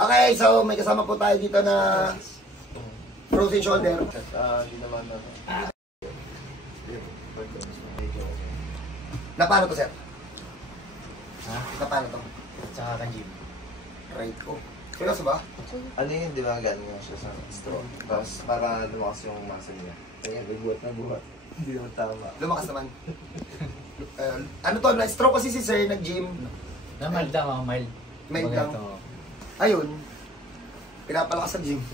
Okay, so may kasama po tayo dito na frozen shoulder. Hindi naman na. Na paano to, sir? Ha? Na paano to? Tsaka ka-gym. Right ko. Seryoso ba? Ano yun, di ba galing nga siya sa straw? Tapos para lumakas yung muscle niya. Kaya buhat na buhat. Hindi naman tama. Lumakas naman. Ano to? Na-stroke kasi si sir, nag-gym. Na mild lang ako, mild. Mild lang. Ito, Ayun. Pinapalakas sa gym.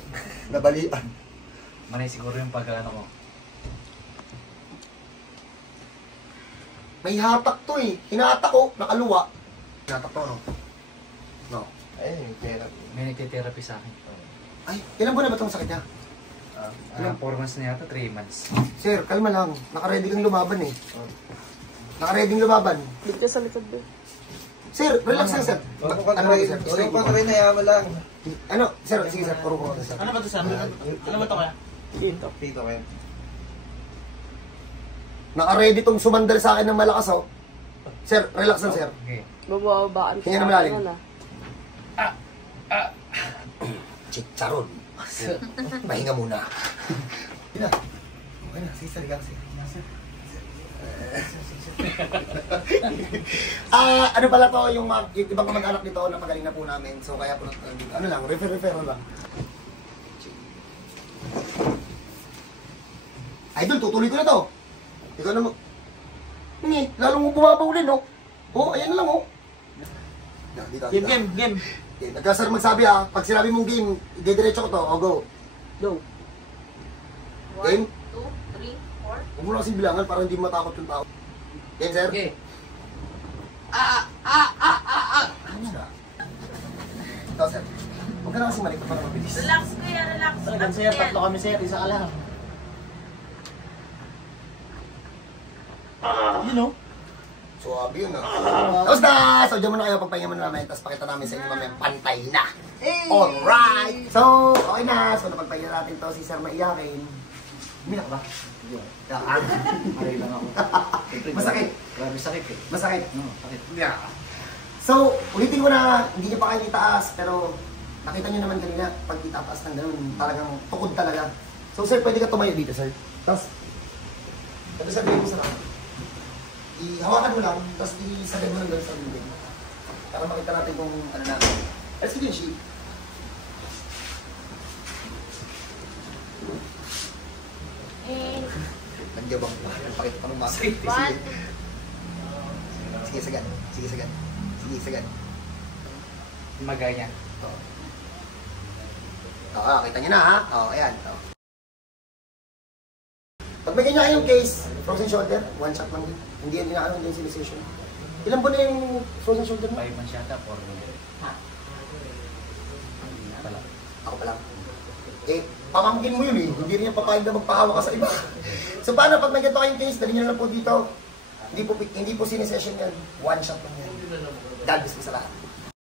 Nabalian. manay siguro yung pag-ano ko. May hatak to eh. Hinatak ko, nakaluwa. Hinatak to, no? No. Ayun yung pera. May nagte-therapy sa akin. Ay, ilan buwan na ba itong sakit niya? 4 months na yata, 3 months. Sir, kalma lang. Nakaready kang lumaban eh. Nakaready kang lumaban. Dito sa likod doon. Sir, relax lang, sir. Huwag ko Ano ba, sir? Huwag ko train, hayaan mo lang. Ano? Sir, sige, sir. Puro ko, sir. Ano ba ito, sir? Ano ba ito kaya? Dito. Pito kayo. Nakaready tong sumandal sa akin ng malakas, oh. Sir, relax lang, sir. Okay. Bababaan Hinga na malalim. ah. Chicharon. Pahinga muna. Yun na. Okay na. Sige, sir. Ano pala to, yung ibang kamag-anak nito, napagaling na po namin. So, kaya po, ano lang, refer lang. Idol, tutuloy ko na to. Ikaw na mo. Hindi, lalong mo bumabaw ulit, no? Oh, ayan na lang, oh. Dito. Game. Okay, nagkasar magsabi ha. Pag sinabi mong game, didiretso ko to. O, go. Go. Game? 1, 2, 3, 4. Huwag mo lang kasi bilangan para hindi matakot yung tao. Game, sir? Okay. Ano na? Ito, sir. Huwag ka na kasi malito para mabilis. Relax kuya, relax. Talagang sir, tatlo kami sir, isa ka lang. You know? Suwabe yun, ah. Tapos na! So, dyan muna kayo, pagpahinga muna namin. Tapos pakita namin sa inyo mamaya, pantay na. Alright! So, okay na. So, napagpahinga natin to si Sir Maiyakin. Uminak ba? Aray lang ako. Masakit. Grabe sakit eh. Masakit. Sakit. Yeah. So, ulitin ko na, hindi niyo pa kayo itaas, pero nakita niyo naman kanina, pag itaas ng ganun, talagang tukod talaga. So, sir, pwede ka tumayo dito, sir. Tapos, ito sir, bigay mo sa lahat. Ihawakan mo lang, tapos isagay mo lang ganun sa bibig. Para makita natin kung ano natin. Let's get in, sheep. Nandiyo bang pakita ka ng mga Sakit eh. Sige, sagad. Sige, sagad. Magaya. Oo, kita niyo na ha. Oo, ayan. Oo. Pag may ganyan kayong case, frozen shoulder, one shot lang din. Hindi yan inaano, hindi yan sinisation. Ilan po na yung frozen shoulder mo? 5 months yata, 4 months. Pala. Ako pa lang. Eh, pamangkin mo yun eh. Hindi rin yung papayag na magpahawa ka sa iba. So paano pag may ganito kayong case, dali nyo lang po dito. Hindi po sinisession yan. One shot lang yan. God bless mo sa lahat.